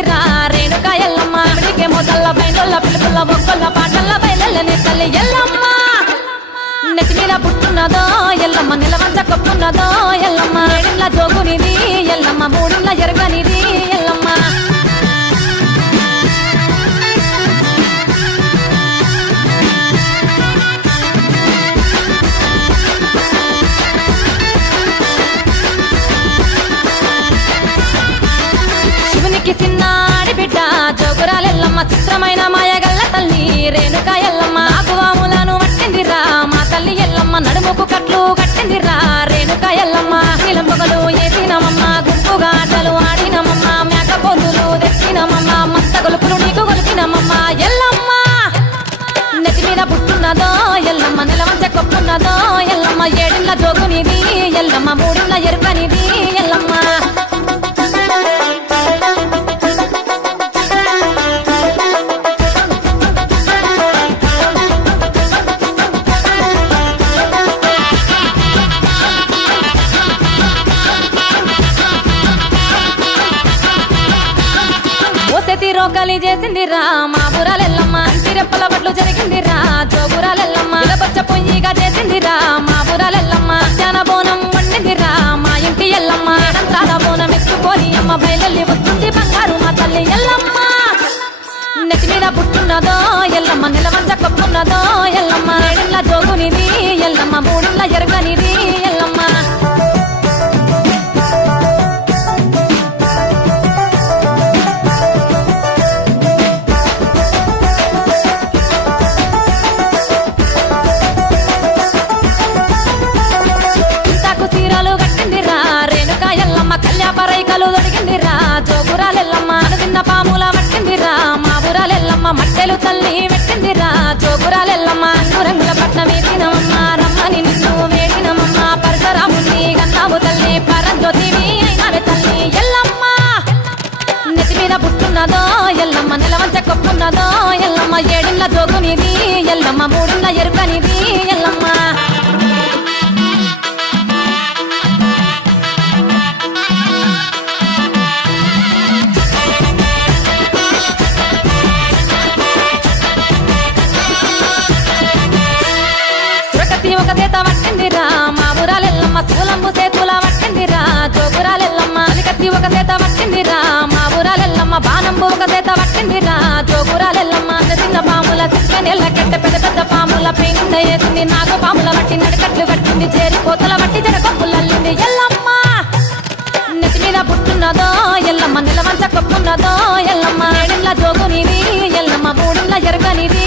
పట్టిందిరా రేణుకా ఎల్లమ్మ అడిగే మొదల్ల బయలుల్ల పిలుపుల్ల బొక్కల్ల పాటల్ల బయలెల్లని తల్లి ఎల్లమ్మ నెత్తి మీద పుట్టున్నదో ఎల్లమ్మ నిలవంచ కొప్పున్నదో ఎల్లమ్మ ఏడిళ్ళ జోగునిది ఎల్లమ్మ మూడిళ్ళ ఎరగనిది ఎల్లమ్మ చిన్నాడి బిడ్డ జోగురాలెల్లమ్మ చిత్రమైన మాయగల్ల తల్లి రేణుకా ఎల్లమ్మ ఆకువాములను పట్టిందిరా మా తల్లి ఎల్లమ్మ నడుముకు కట్లు కట్టిందిరా రేణుకా ఎల్లమ్మ నిలంబొగలు ఏసినమమ్మ గుంపుగా ఆటలు ఆడినమమ్మ మేక పొందులు తెచ్చినమమ్మ మత్త గొలుపులు నీకు గొలిపినమమ్మ ఎల్లమ్మ నెత్తి మీద పుట్టున్నదో ఎల్లమ్మ నిలవంచ కొప్పున్నదో ఎల్లమ్మ ఏడిళ్ళ జోగునిది ఎల్లమ్మ మూడిళ్ళ ఎరుకనిది ఎల్లమ్మ రోకలి చేసిందిరా మా బురాలెల్లమ్మ తిరెప్పల బట్లు జరిగిందిరా జోగురాలెల్లమ్మ ఇలబొచ్చ పొయ్యిగా చేసిందిరా మా బురాలెల్లమ్మ జ్ఞాన బోనం వండిందిరా మా ఇంటి ఎల్లమ్మ దంతాల బోనం ఎత్తుకొని అమ్మ బయలెల్లి వస్తుంది బంగారు మా తల్లి ఎల్లమ్మ నెత్తి మీద పుట్టున్నదో ఎల్లమ్మ నిలవంచ కొప్పున్నదో ఎల్లమ్మ ఏడిళ్ళ జోగునిది ఎల్లమ్మ మూడిళ్ళ ఎరగనిది ఎల్లమ్మ కల్యాపరైకలు దొరికిందిరా జోగురాలెల్లమ్మ అనుదిన్న పాముల పట్టిందిరా మా ఊరాలెల్లమ్మ మట్టెలు తల్లి పెట్టిందిరా జోగురాలెల్లమ్మ రంగుల పట్నం వేసినమమ్మ రమ్మని నిన్ను వేడినమమ్మ పరశురాముని గన్నావు తల్లి పరంజ్యోతివి అయినావే తల్లి ఎల్లమ్మ నెత్తి మీద పుట్టున్నదో ఎల్లమ్మ నిలవంచ కొప్పున్నదో ఎల్లమ్మ ఏడిళ్ళ జోగునిది ఎల్లమ్మ మూడిళ్ళ ఎరుకనిది ఎల్లమ్మ ఒక చేత పట్టిందిరా మా ఊరాలెల్లమ్మ సూలంబు చేతుల పట్టిందిరా జోగురాలెల్లమ్మ అలికత్తి ఒక చేత పట్టిందిరా మా ఊరాలెల్లమ్మ బాణంబు ఒక చేత పట్టిందిరా జోగురాలెల్లమ్మ చిన్న పాముల చిక్కనెల్ల కట్టె పెద్ద పెద్ద పాముల పెయింద వేసింది నాగ పాముల బట్టి నడికట్లు కట్టింది చేరి కోతల బట్టి జడకొప్పులల్లింది ఎల్లమ్మ నెత్తి మీద పుట్టున్నదో ఎల్లమ్మ నిలవంచ కొప్పున్నదో ఎల్లమ్మ ఏడిళ్ళ జోగునిది ఎల్లమ్మ మూడిళ్ళ ఎరగనిది